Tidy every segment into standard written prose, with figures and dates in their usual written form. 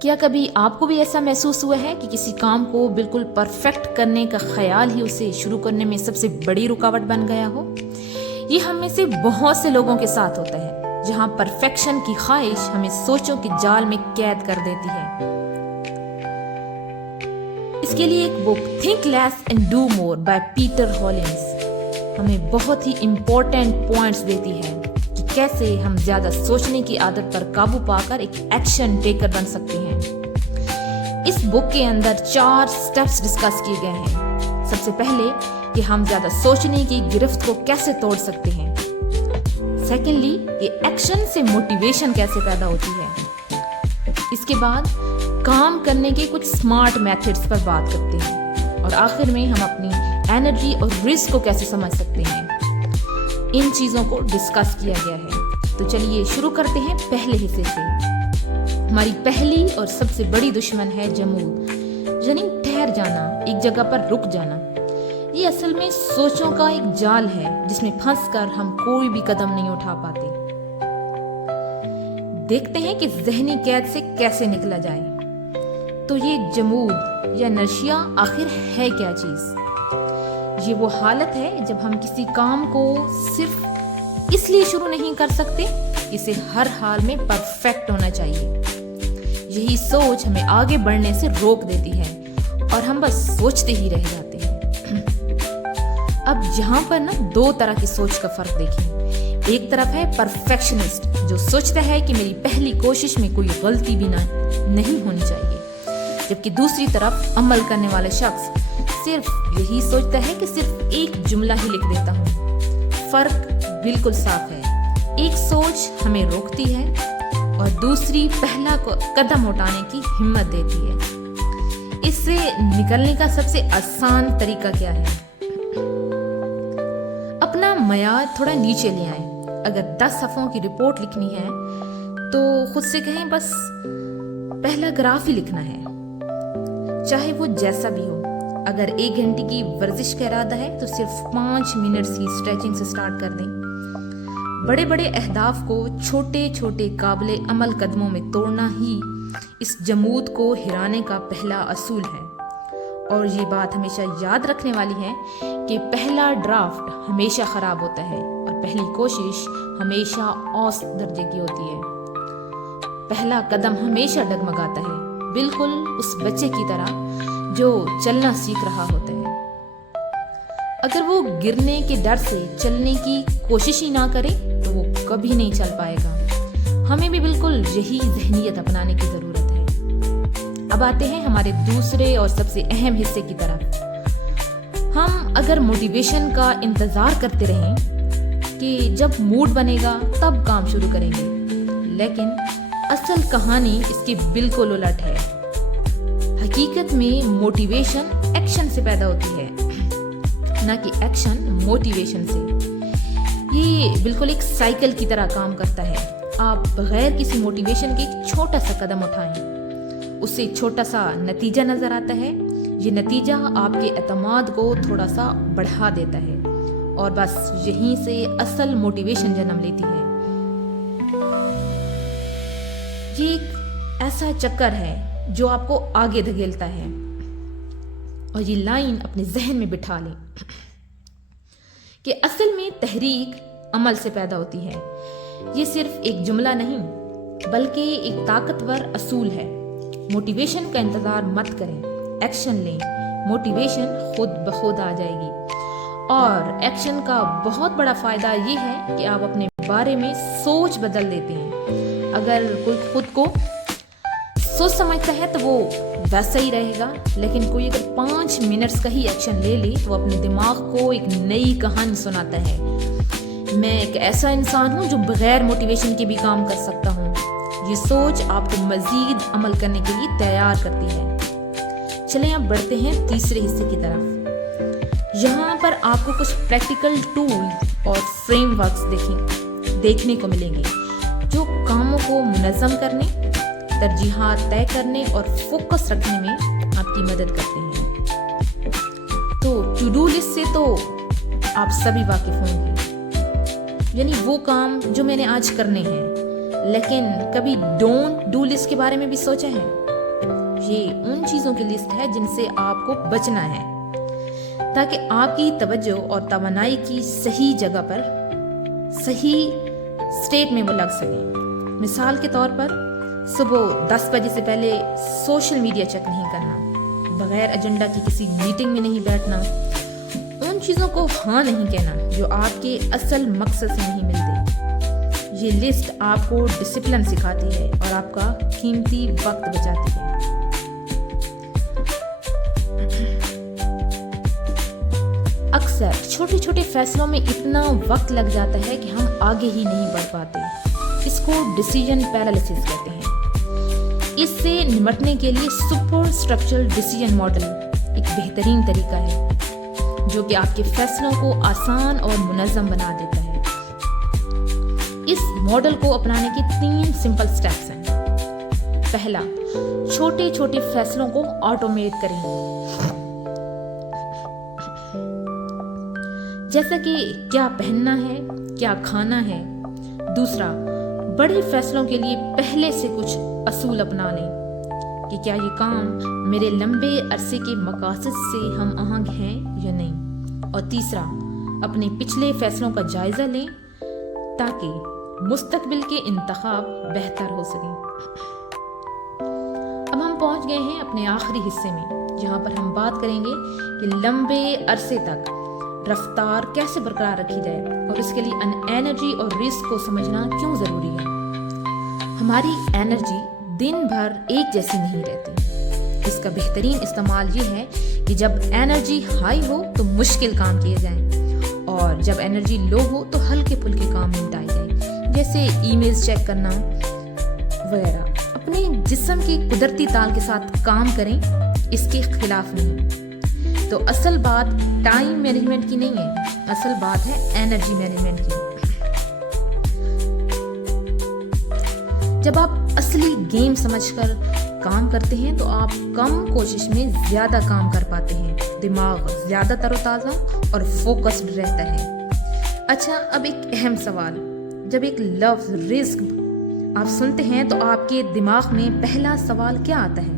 کیا کبھی آپ کو بھی ایسا محسوس ہوا ہے کہ کسی کام کو بالکل پرفیکٹ کرنے کا خیال ہی اسے شروع کرنے میں سب سے بڑی رکاوٹ بن گیا ہو؟ یہ ہم میں سے بہت سے لوگوں کے ساتھ ہوتا ہے، جہاں پرفیکشن کی خواہش ہمیں سوچوں کے جال میں قید کر دیتی ہے۔ اس کے لیے ایک book think less and do more by Peter Hollins ہمیں بہت ہی امپورٹنٹ پوائنٹس دیتی ہے کہ کیسے ہم زیادہ سوچنے کی عادت پر قابو پا کر ایک ایکشن ٹیکر بن سکتے ہیں۔ اس بک کے اندر 4 سٹیپس ڈسکس کیے گئے ہیں۔ سب سے پہلے کہ ہم زیادہ سوچنے کی گرفت کو کیسے توڑ سکتے ہیں۔ سیکنڈلی کہ ایکشن سے موٹیویشن کیسے پیدا ہوتی ہے۔ اس کے بعد کام کرنے کے کچھ سمارٹ میتھڈز پر بات کرتے ہیں، اور آخر میں ہم اپنی انرجی اور رسک کو کیسے سمجھ سکتے ہیں۔ ان چیزوں کو ڈسکس کیا گیا ہے۔ تو چلیے شروع کرتے ہیں پہلے حصے سے۔ ہماری پہلی اور سب سے بڑی دشمن ہے جمود، یعنی ٹھہر جانا، ایک جگہ پر رک جانا۔ یہ اصل میں سوچوں کا ایک جال ہے جس میں پھنس کر ہم کوئی بھی قدم نہیں اٹھا پاتے۔ دیکھتے ہیں کہ ذہنی قید سے کیسے نکلا جائے۔ تو یہ جمود یا انرشیا آخر ہے کیا چیز؟ یہ وہ حالت ہے جب ہم کسی کام کو صرف اس لیے شروع نہیں کر سکتے کہ اسے ہر حال میں پرفیکٹ ہونا چاہیے۔ یہی سوچ ہمیں آگے بڑھنے سے روک دیتی ہے اور ہم بس سوچتے ہی رہ جاتے ہیں۔ اب یہاں پر 2 طرح کی سوچ کا فرق دیکھیں۔ ایک طرف ہے پرفیکشنسٹ، جو سوچتا ہے کہ میری پہلی کوشش میں کوئی غلطی بھی نہیں ہونی چاہیے، جبکہ دوسری طرف عمل کرنے والا شخص صرف یہی سوچتا ہے کہ صرف ایک جملہ ہی لکھ دیتا ہوں۔ فرق بالکل صاف ہے۔ ایک سوچ ہمیں روکتی ہے اور دوسری پہلا قدم اٹھانے کی ہمت دیتی ہے۔ اس سے نکلنے کا سب سے آسان طریقہ کیا ہے؟ اپنا معیار تھوڑا نیچے لے آئیں۔ اگر 10 صفحوں کی رپورٹ لکھنی ہے تو خود سے کہیں بس پہلا گراف ہی لکھنا ہے، چاہے وہ جیسا بھی ہو۔ اگر 1 گھنٹے کی ورزش کا ارادہ ہے تو صرف 5 منٹ کی اسٹریچنگ سے سٹارٹ کر دیں۔ بڑے بڑے اہداف کو چھوٹے چھوٹے قابل عمل قدموں میں توڑنا ہی اس جمود کو ہرانے کا پہلا اصول ہے۔ اور یہ بات ہمیشہ یاد رکھنے والی ہے کہ پہلا ڈرافٹ ہمیشہ خراب ہوتا ہے اور پہلی کوشش ہمیشہ اوسط درجے کی ہوتی ہے۔ پہلا قدم ہمیشہ ڈگمگاتا ہے، بالکل اس بچے کی طرح جو چلنا سیکھ رہا ہوتا ہے۔ اگر وہ گرنے کے ڈر سے چلنے کی کوشش ہی نہ کرے تو وہ کبھی نہیں چل پائے گا۔ ہمیں بھی بالکل یہی ذہنیت اپنانے کی ضرورت ہے۔ اب آتے ہیں ہمارے دوسرے اور سب سے اہم حصے کی طرف۔ ہم اگر موٹیویشن کا انتظار کرتے رہیں کہ جب موڈ بنے گا تب کام شروع کریں گے، لیکن اصل کہانی اس کے بالکل الٹ ہے۔ حقیقت میں موٹیویشن ایکشن سے پیدا ہوتی ہے، نہ کہ ایکشن موٹیویشن سے۔ یہ بالکل ایک سائیکل کی طرح کام کرتا ہے۔ آپ بغیر کسی موٹیویشن کے ایک چھوٹا سا قدم اٹھائیں، اس سے چھوٹا سا نتیجہ نظر آتا ہے۔ یہ نتیجہ آپ کے اعتماد کو تھوڑا سا بڑھا دیتا ہے اور بس یہیں سے اصل موٹیویشن جنم لیتی ہے۔ یہ ایک ایسا چکر ہے جو آپ کو آگے دھکیلتا ہے، اور یہ لائن اپنے ذہن میں بٹھا لیں کہ اصل میں تحریک عمل سے پیدا ہوتی ہے۔ یہ صرف ایک جملہ نہیں بلکہ ایک طاقتور اصول ہے۔ موٹیویشن کا انتظار مت کریں، ایکشن لیں۔ موٹیویشن خود بخود آ جائے گی۔ اور ایکشن کا بہت بڑا فائدہ یہ ہے کہ آپ اپنے بارے میں سوچ بدل دیتے ہیں۔ اگر کوئی خود کو سوچ سمجھتا ہے تو وہ ویسا ہی رہے گا، لیکن کوئی اگر 5 منٹس کا ہی ایکشن لے لے تو وہ اپنے دماغ کو ایک نئی کہانی سناتا ہے۔ میں ایک ایسا انسان ہوں جو بغیر موٹیویشن کے بھی کام کر سکتا ہوں۔ یہ سوچ آپ کو مزید عمل کرنے کے لیے تیار کرتی ہے۔ چلیں اب بڑھتے ہیں تیسرے حصے کی طرف۔ یہاں پر آپ کو کچھ پریکٹیکل ٹول اور فریم ورکس دیکھنے کو ملیں گے جو کاموں کو منظم کرنے، ترجیحات طے کرنے اور فوکس رکھنے میں آپ کی مدد کرتے ہیں۔ تو ٹو ڈو لسٹ سے تو آپ سبھی واقف ہوں گے، یعنی وہ کام جو میں نے آج کرنے ہیں، لیکن کبھی ڈونٹ ڈو لسٹ کے بارے میں بھی سوچا ہے؟ یہ ان چیزوں کی لسٹ ہے جن سے آپ کو بچنا ہے تاکہ آپ کی توجہ اور توانائی کی صحیح جگہ پر صحیح سٹیٹ میں وہ لگ سکیں۔ مثال کے طور پر صبح 10 بجے سے پہلے سوشل میڈیا چیک نہیں کرنا، بغیر ایجنڈا کی کسی میٹنگ میں نہیں بیٹھنا، ان چیزوں کو ہاں نہیں کہنا جو آپ کے اصل مقصد سے نہیں ملتے۔ یہ لسٹ آپ کو ڈسپلن سکھاتی ہے اور آپ کا قیمتی وقت بچاتی ہے۔ اکثر چھوٹے چھوٹے فیصلوں میں اتنا وقت لگ جاتا ہے کہ ہم آگے ہی نہیں بڑھ پاتے۔ اس کو ڈیسیژن پیرالائسس کہتے ہیں۔ اس سے نمٹنے کے لیے سپر اسٹرکچرل ڈیسیژن ماڈل ایک بہترین طریقہ ہے جو کہ آپ کے فیصلوں کو آسان اور منظم بنا دیتا ہے۔ اس ماڈل کو اپنانے کے 3 سمپل سٹیپس ہیں۔ پہلا، چھوٹے چھوٹے فیصلوں کو آٹومیٹ کریں، جیسا کہ کیا پہننا ہے، کیا کھانا ہے۔ دوسرا، بڑے فیصلوں کے لیے پہلے سے کچھ اصول اپنا لیں کہ کیا یہ کام میرے لمبے عرصے کے مقاصد سے ہم آہنگ ہیں یا نہیں۔ اور تیسرا، اپنے پچھلے فیصلوں کا جائزہ لیں تاکہ مستقبل کے انتخاب بہتر ہو سکیں۔ اب ہم پہنچ گئے ہیں اپنے آخری حصے میں، جہاں پر ہم بات کریں گے کہ لمبے عرصے تک رفتار کیسے برقرار رکھی جائے اور اس کے لیے انرجی اور رسک کو سمجھنا کیوں ضروری ہے۔ ہماری انرجی دن بھر ایک جیسی نہیں رہتی۔ اس کا بہترین استعمال یہ ہے کہ جب انرجی ہائی ہو تو مشکل کام کیے جائیں اور جب انرجی لو ہو تو ہلکے پھلکے کام نپٹائے جائیں، جیسے ای میلز چیک کرنا وغیرہ۔ اپنے جسم کی قدرتی تال کے ساتھ کام کریں، اس کے خلاف نہیں۔ تو اصل بات ٹائم مینجمنٹ کی نہیں ہے، اصل بات ہے انرجی مینجمنٹ کی۔ جب آپ اصلی گیم سمجھ کر کام کرتے ہیں تو آپ کم کوشش میں زیادہ کام کر پاتے ہیں، دماغ زیادہ تر و تازہ اور فوکسڈ رہتا ہے۔ اچھا، اب ایک اہم سوال، جب ایک لفظ رسک آپ سنتے ہیں تو آپ کے دماغ میں پہلا سوال کیا آتا ہے؟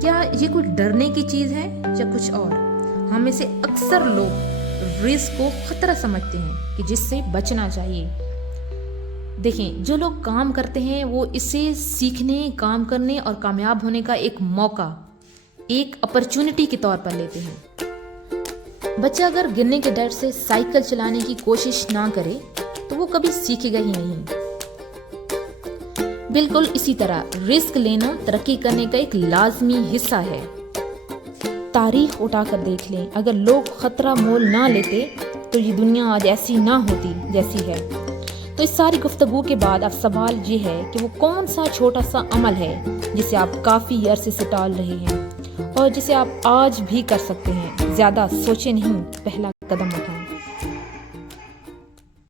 کیا یہ کوئی ڈرنے کی چیز ہے یا کچھ اور؟ ہم میں سے اکثر لوگ رسک کو خطرہ سمجھتے ہیں کہ جس سے بچنا چاہیے۔ دیکھیں، جو لوگ کام کرتے ہیں وہ اسے سیکھنے، کام کرنے اور کامیاب ہونے کا ایک موقع، ایک اپرچونٹی کے طور پر لیتے ہیں۔ بچہ اگر گرنے کے ڈر سے سائیکل چلانے کی کوشش نہ کرے تو وہ کبھی سیکھے گا ہی نہیں۔ بالکل اسی طرح رسک لینا ترقی کرنے کا ایک لازمی حصہ ہے۔ تاریخ اٹھا کر دیکھ لیں، اگر لوگ خطرہ مول نہ لیتے تو یہ دنیا آج ایسی نہ ہوتی جیسی ہے۔ تو اس ساری گفتگو کے بعد اب سوال یہ ہے کہ وہ کون سا چھوٹا سا عمل ہے جسے آپ کافی عرصے سے ٹال رہے ہیں اور جسے آپ آج بھی کر سکتے ہیں۔ زیادہ سوچے نہیں، پہلا قدم اٹھائیں۔